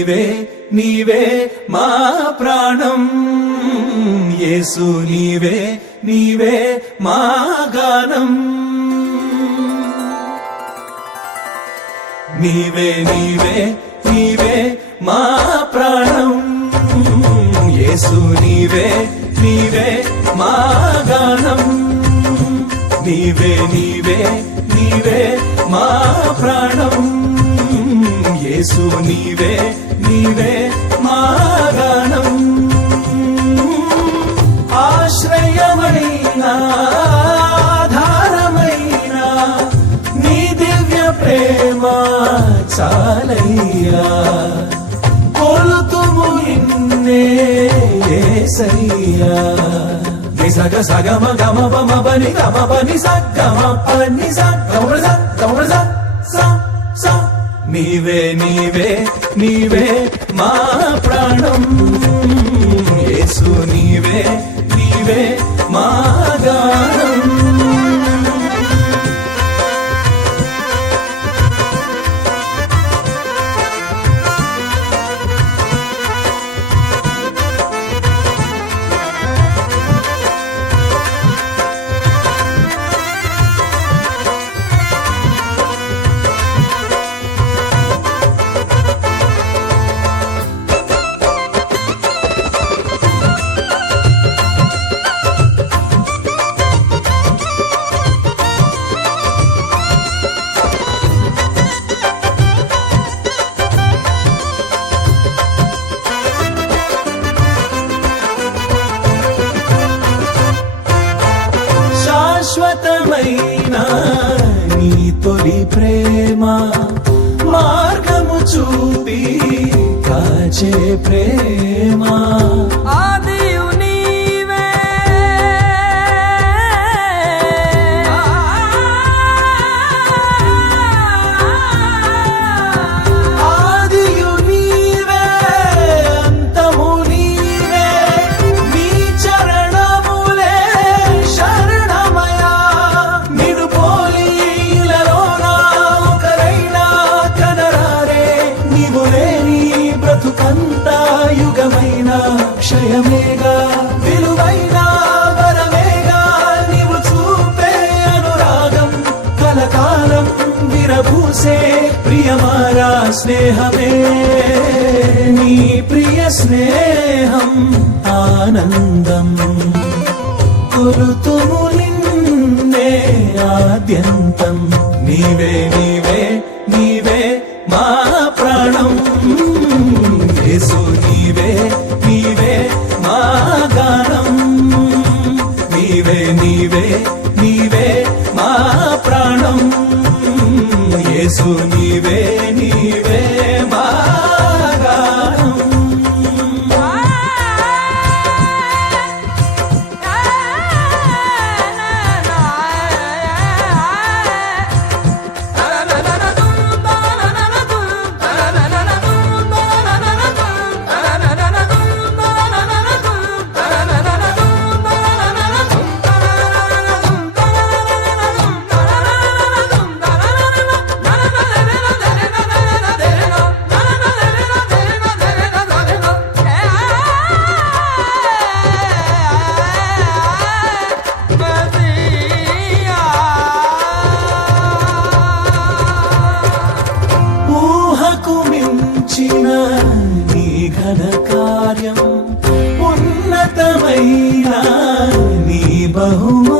నీవే నీవే మా ప్రాణం యేసు నీవే నీవే మా గానం నీవే నీవే నీవే మా ప్రాణం యేసు నీవే నీవే మా గానం నీవే నీవే నీవే మా ప్రాణం యేసు నీవే నీవే మా గానం ఆశ్రయమైన ఆధారమైన నీ దివ్య ప్రేమ చాలయ్యా కొలుతుము నిన్నే యేసయ్యా నిసగ సగమ గమ పమ పని గమ పని సగమ పని సగమ స నీవే నీవే నీవే మా ప్రాణం యేసు నీవే నీవే మా గానం శాశ్వతమైన నీ తొలి ప్రేమ మార్గము చూపి కాచే ప్రేమ ఆదియు నీవే ఆదియు నీవే అంతము నీవే నీ చరణములే శరణమయా నిన్ను పోలి ఇలలోనా ఒకరైనా కనరారే నీవు లేని బ్రతుకంతా యుగమైన క్షయమేగా విలువైన వరమేగా నీవు చూపే అనురాగం కలకాలం విరబూసే ప్రియమారా స్నేహమే నీ ప్రియ స్నేహం ఆనందం కొలుతుము నిన్నే ఆద్యంతం నీవే నీవే నీవే మా ప్రాణం యేసు నీవే నీవే మా గానం నీవే నీవే నీవే మా ప్రాణం యేసు నీవే నీవే మా గానం ఊహకు మించిన నీ ఘన కార్యం ఉన్నతమైన నీ బహుమా